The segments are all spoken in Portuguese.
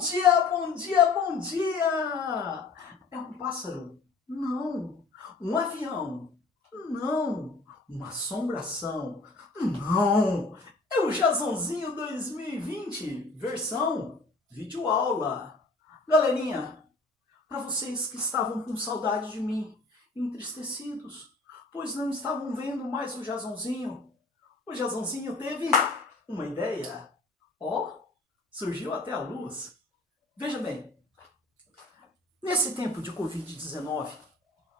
dia, bom dia, bom dia! É um pássaro? Não. Um avião? Não. Uma assombração? Não. É o Jazonzinho 2020, versão videoaula. Galerinha, para vocês que estavam com saudade de mim, entristecidos, pois não estavam vendo mais o Jazonzinho teve uma ideia. Surgiu até a luz. Veja bem, nesse tempo de Covid-19,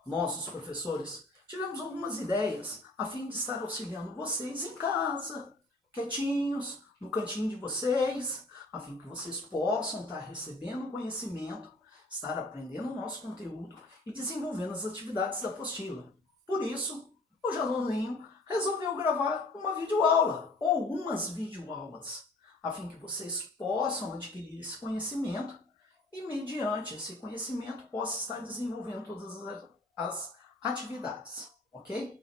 nós, os professores, tivemos algumas ideias a fim de estar auxiliando vocês em casa, quietinhos, no cantinho de vocês, a fim que vocês possam estar recebendo conhecimento, estar aprendendo o nosso conteúdo e desenvolvendo as atividades da apostila. Por isso, o Jazonzinho resolveu gravar uma videoaula, ou algumas videoaulas, a fim que vocês possam adquirir esse conhecimento e, mediante esse conhecimento, possa estar desenvolvendo todas as atividades, ok?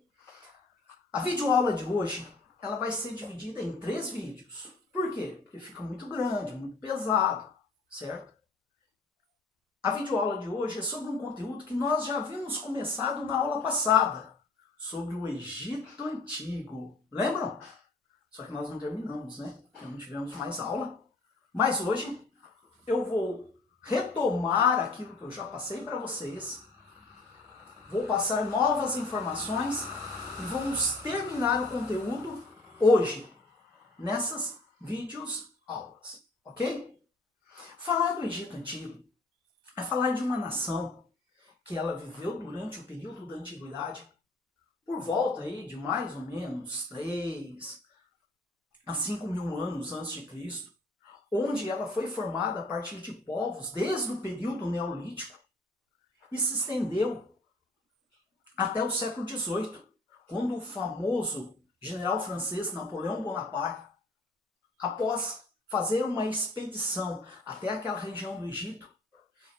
A videoaula de hoje, ela vai ser dividida em 3 vídeos. Por quê? Porque fica muito grande, muito pesado, certo? A videoaula de hoje é sobre um conteúdo que nós já havíamos começado na aula passada, sobre o Egito Antigo. Lembram? Só que nós não terminamos, né? Porque não tivemos mais aula. Mas hoje eu vou retomar aquilo que eu já passei para vocês. Vou passar novas informações e vamos terminar o conteúdo hoje, nessas vídeos aulas, ok? Falar do Egito Antigo é falar de uma nação que ela viveu durante o período da Antiguidade, por volta aí de mais ou menos 3 a 5 mil anos antes de Cristo, onde ela foi formada a partir de povos desde o período neolítico e se estendeu até o século XVIII, quando o famoso general francês Napoleão Bonaparte, após fazer uma expedição até aquela região do Egito,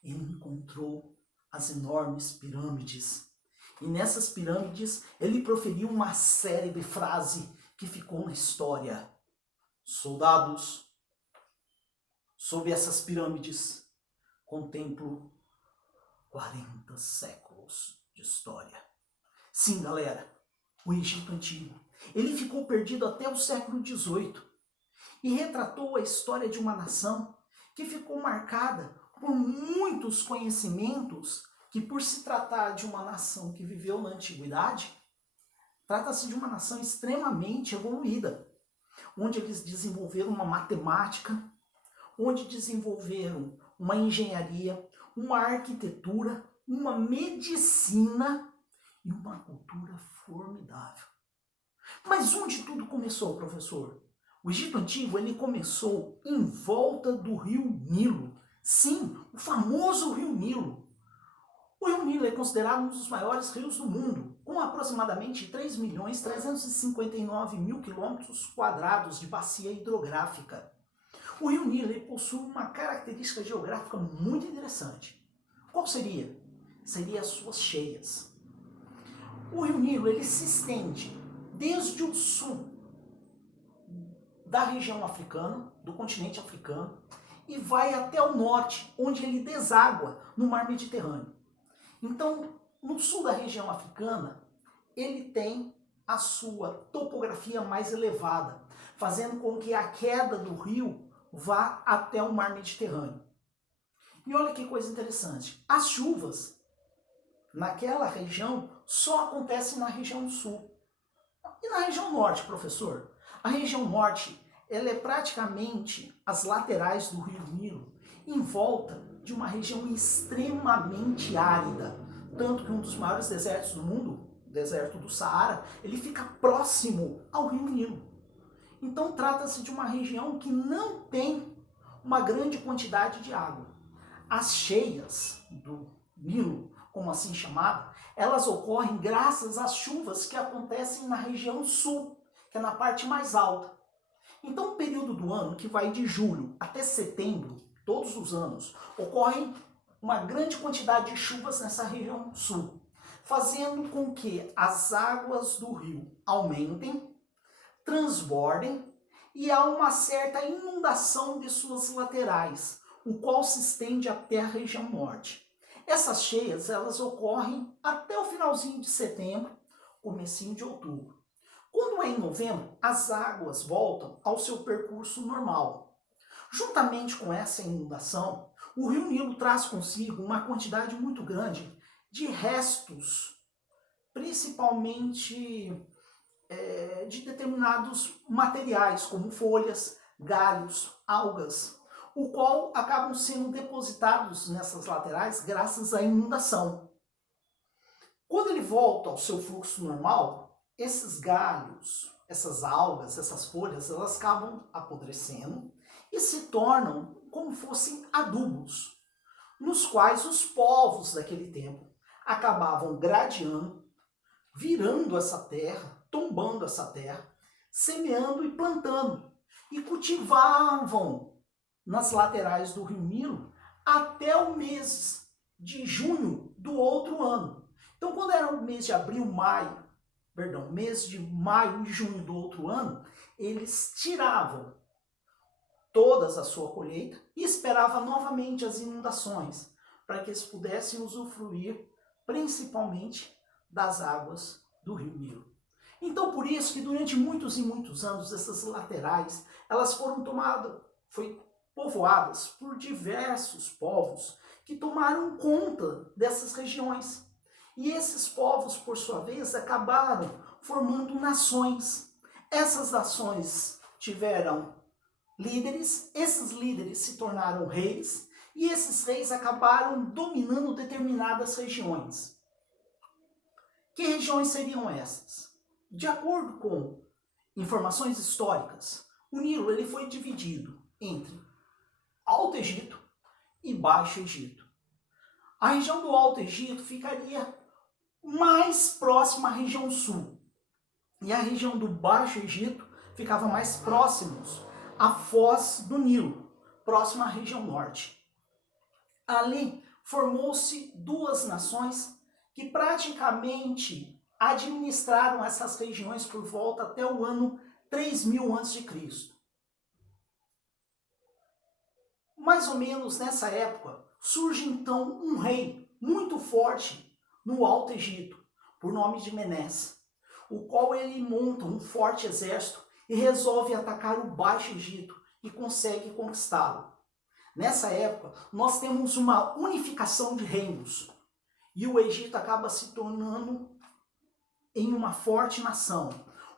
ele encontrou as enormes pirâmides. E nessas pirâmides ele proferiu uma célebre frase que ficou na história: soldados, sob essas pirâmides contemplo 40 séculos de história. Sim, galera, o Egito Antigo, ele ficou perdido até o século XVIII e retratou a história de uma nação que ficou marcada por muitos conhecimentos que, por se tratar de uma nação que viveu na antiguidade, trata-se de uma nação extremamente evoluída, onde eles desenvolveram uma matemática, onde desenvolveram uma engenharia, uma arquitetura, uma medicina e uma cultura formidável. Mas onde tudo começou, professor? O Egito Antigo, ele começou em volta do rio Nilo. Sim, o famoso rio Nilo. O rio Nilo é considerado um dos maiores rios do mundo, com aproximadamente 3.359.000 quilômetros quadrados de bacia hidrográfica. O rio Nilo ele possui uma característica geográfica muito interessante. Qual seria? Seria as suas cheias. O rio Nilo ele se estende desde o sul da região africana, do continente africano, e vai até o norte, onde ele deságua no mar Mediterrâneo. Então, no sul da região africana, ele tem a sua topografia mais elevada, fazendo com que a queda do rio vá até o mar Mediterrâneo. E olha que coisa interessante, as chuvas naquela região só acontecem na região sul. E na região norte, professor? A região norte, ela é praticamente as laterais do rio Nilo, em volta de uma região extremamente árida. Tanto que um dos maiores desertos do mundo, o deserto do Saara, ele fica próximo ao rio Nilo. Então trata-se de uma região que não tem uma grande quantidade de água. As cheias do Nilo, como assim chamada, elas ocorrem graças às chuvas que acontecem na região sul, que é na parte mais alta. Então o período do ano, que vai de julho até setembro, todos os anos, ocorrem uma grande quantidade de chuvas nessa região sul, fazendo com que as águas do rio aumentem, transbordem e há uma certa inundação de suas laterais, o qual se estende até a região norte. Essas cheias, elas ocorrem até o finalzinho de setembro, comecinho de outubro. Quando é em novembro, as águas voltam ao seu percurso normal. Juntamente com essa inundação, o rio Nilo traz consigo uma quantidade muito grande de restos, principalmente de determinados materiais, como folhas, galhos, algas, o qual acabam sendo depositados nessas laterais graças à inundação. Quando ele volta ao seu fluxo normal, esses galhos, essas algas, essas folhas, elas acabam apodrecendo e se tornam como fossem adubos, nos quais os povos daquele tempo acabavam gradeando, virando essa terra, tombando essa terra, semeando e plantando, e cultivavam nas laterais do rio Nilo até o mês de junho do outro ano. Então, quando era o mês de mês de maio e junho do outro ano, eles tiravam todas a sua colheita e esperavam novamente as inundações, para que eles pudessem usufruir principalmente das águas do rio Nilo. Então, por isso que durante muitos e muitos anos, essas laterais, elas foram povoadas por diversos povos que tomaram conta dessas regiões. E esses povos, por sua vez, acabaram formando nações. Essas nações tiveram líderes, esses líderes se tornaram reis, e esses reis acabaram dominando determinadas regiões. Que regiões seriam essas? De acordo com informações históricas, o Nilo ele foi dividido entre Alto Egito e Baixo Egito. A região do Alto Egito ficaria mais próxima à região sul, e a região do Baixo Egito ficava mais próximos à foz do Nilo, próxima à região norte. Ali formou-se duas nações que praticamente administraram essas regiões por volta até o ano 3000 a.C. Mais ou menos nessa época, surge então um rei muito forte no Alto Egito, por nome de Menes, o qual ele monta um forte exército e resolve atacar o Baixo Egito e consegue conquistá-lo. Nessa época, nós temos uma unificação de reinos e o Egito acaba se tornando em uma forte nação.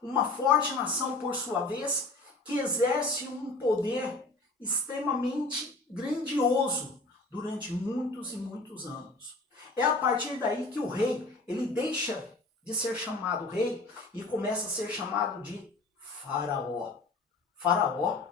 Uma forte nação, por sua vez, que exerce um poder extremamente grandioso durante muitos e muitos anos. É a partir daí que o rei, ele deixa de ser chamado rei e começa a ser chamado de faraó. Faraó?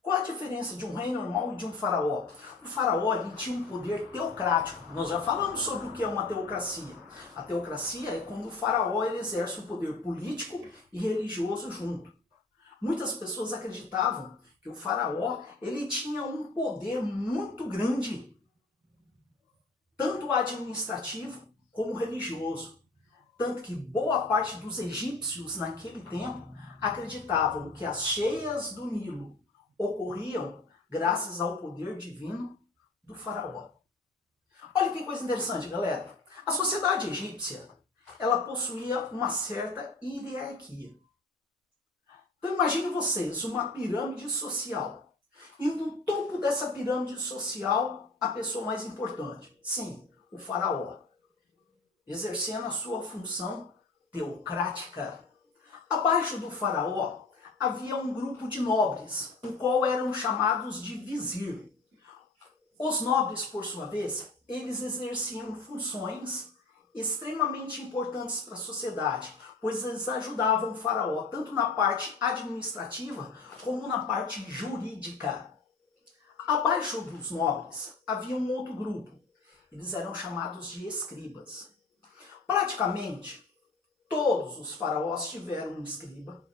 Qual a diferença de um rei normal e de um faraó? O faraó ele tinha um poder teocrático. Nós já falamos sobre o que é uma teocracia. A teocracia é quando o faraó ele exerce um poder político e religioso junto. Muitas pessoas acreditavam que o faraó ele tinha um poder muito grande, tanto administrativo como religioso. Tanto que boa parte dos egípcios naquele tempo acreditavam que as cheias do Nilo ocorriam graças ao poder divino do faraó. Olha que coisa interessante, galera. A sociedade egípcia, ela possuía uma certa hierarquia. Então imagine vocês uma pirâmide social. E no topo dessa pirâmide social, a pessoa mais importante. Sim, o faraó. Exercendo a sua função teocrática. Abaixo do faraó, havia um grupo de nobres, o qual eram chamados de vizir. Os nobres, por sua vez, eles exerciam funções extremamente importantes para a sociedade, pois eles ajudavam o faraó tanto na parte administrativa como na parte jurídica. Abaixo dos nobres havia um outro grupo, eles eram chamados de escribas. Praticamente todos os faraós tiveram um escriba,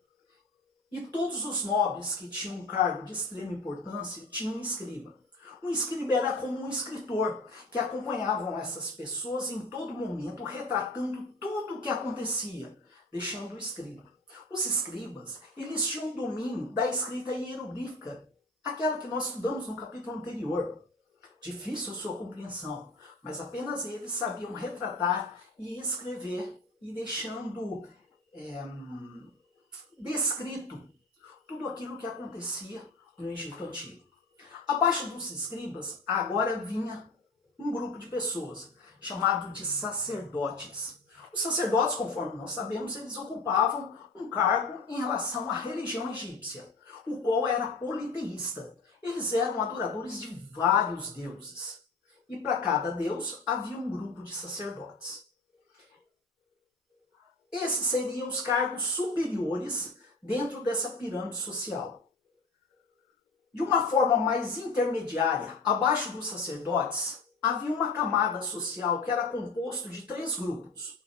e todos os nobres que tinham um cargo de extrema importância tinham um escriba. Um escriba era como um escritor, que acompanhavam essas pessoas em todo momento, retratando tudo o que acontecia, deixando o escriba. Os escribas, eles tinham um domínio da escrita hieroglífica. A aquela que nós estudamos no capítulo anterior. Difícil a sua compreensão, mas apenas eles sabiam retratar e escrever e deixando descrito tudo aquilo que acontecia no Egito Antigo. Abaixo dos escribas, agora vinha um grupo de pessoas, chamado de sacerdotes. Os sacerdotes, conforme nós sabemos, eles ocupavam um cargo em relação à religião egípcia, o qual era politeísta. Eles eram adoradores de vários deuses. E para cada deus havia um grupo de sacerdotes. Esses seriam os cargos superiores dentro dessa pirâmide social. De uma forma mais intermediária, abaixo dos sacerdotes, havia uma camada social que era composto de 3 grupos.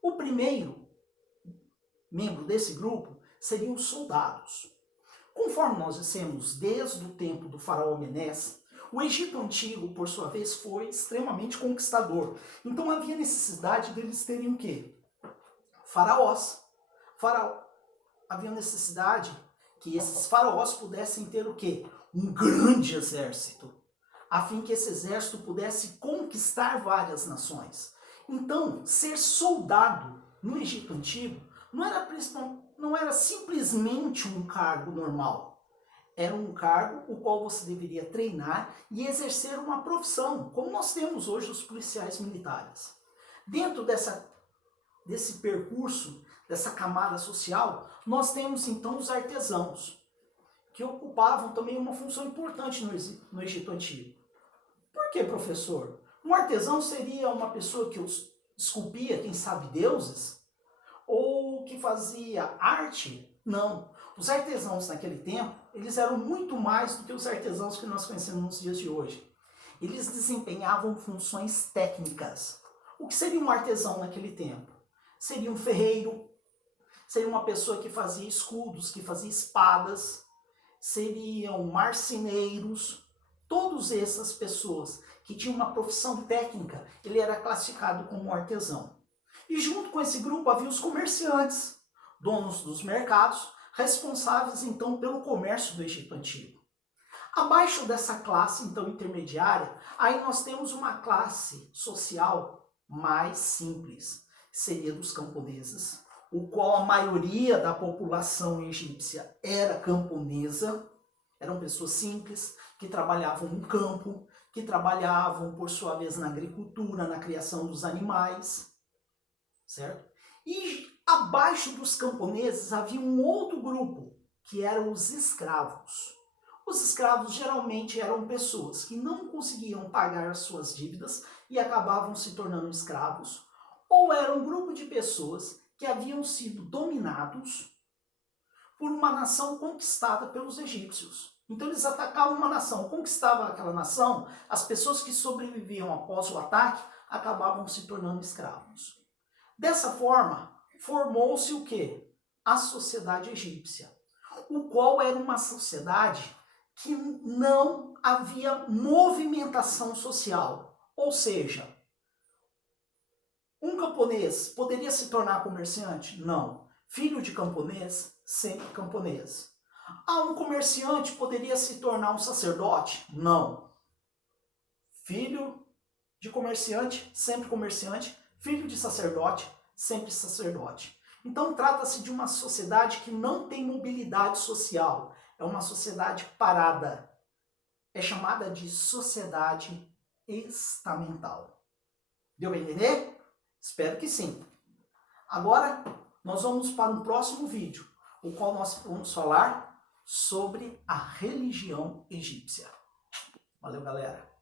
O primeiro membro desse grupo seriam os soldados. Conforme nós dissemos, desde o tempo do faraó Menés, o Egito Antigo, por sua vez, foi extremamente conquistador. Então havia necessidade deles terem o quê? Faraós. Havia necessidade que esses faraós pudessem ter o quê? Um grande exército, a fim que esse exército pudesse conquistar várias nações. Então, ser soldado no Egito Antigo não era simplesmente um cargo normal. Era um cargo o qual você deveria treinar e exercer uma profissão, como nós temos hoje os policiais militares. Dentro desse percurso, dessa camada social, nós temos então os artesãos, que ocupavam também uma função importante no Egito Antigo. Por que, professor? Um artesão seria uma pessoa que esculpia, quem sabe, deuses? Ou que fazia arte? Não. Os artesãos naquele tempo, eles eram muito mais do que os artesãos que nós conhecemos nos dias de hoje. Eles desempenhavam funções técnicas. O que seria um artesão naquele tempo? Seria um ferreiro, seria uma pessoa que fazia escudos, que fazia espadas, seriam marceneiros. Todas essas pessoas que tinham uma profissão técnica, ele era classificado como artesão. E junto com esse grupo havia os comerciantes, donos dos mercados, responsáveis então pelo comércio do Egito Antigo. Abaixo dessa classe então intermediária, aí nós temos uma classe social mais simples, seria dos camponeses, o qual a maioria da população egípcia era camponesa, eram pessoas simples, que trabalhavam no campo, que trabalhavam, por sua vez, na agricultura, na criação dos animais, certo? E abaixo dos camponeses havia um outro grupo, que eram os escravos. Os escravos geralmente eram pessoas que não conseguiam pagar as suas dívidas e acabavam se tornando escravos, ou era um grupo de pessoas que haviam sido dominados por uma nação conquistada pelos egípcios. Então eles atacavam uma nação, conquistavam aquela nação, as pessoas que sobreviviam após o ataque acabavam se tornando escravos. Dessa forma, formou-se o quê? A sociedade egípcia, o qual era uma sociedade que não havia movimentação social. Ou seja, um camponês poderia se tornar comerciante? Não. Filho de camponês, sempre camponês. Um comerciante poderia se tornar um sacerdote? Não. Filho de comerciante, sempre comerciante. Filho de sacerdote, sempre sacerdote. Então trata-se de uma sociedade que não tem mobilidade social. É uma sociedade parada. É chamada de sociedade estamental. Deu para entender? Espero que sim. Agora, nós vamos para um próximo vídeo, o qual nós vamos falar sobre a religião egípcia. Valeu, galera!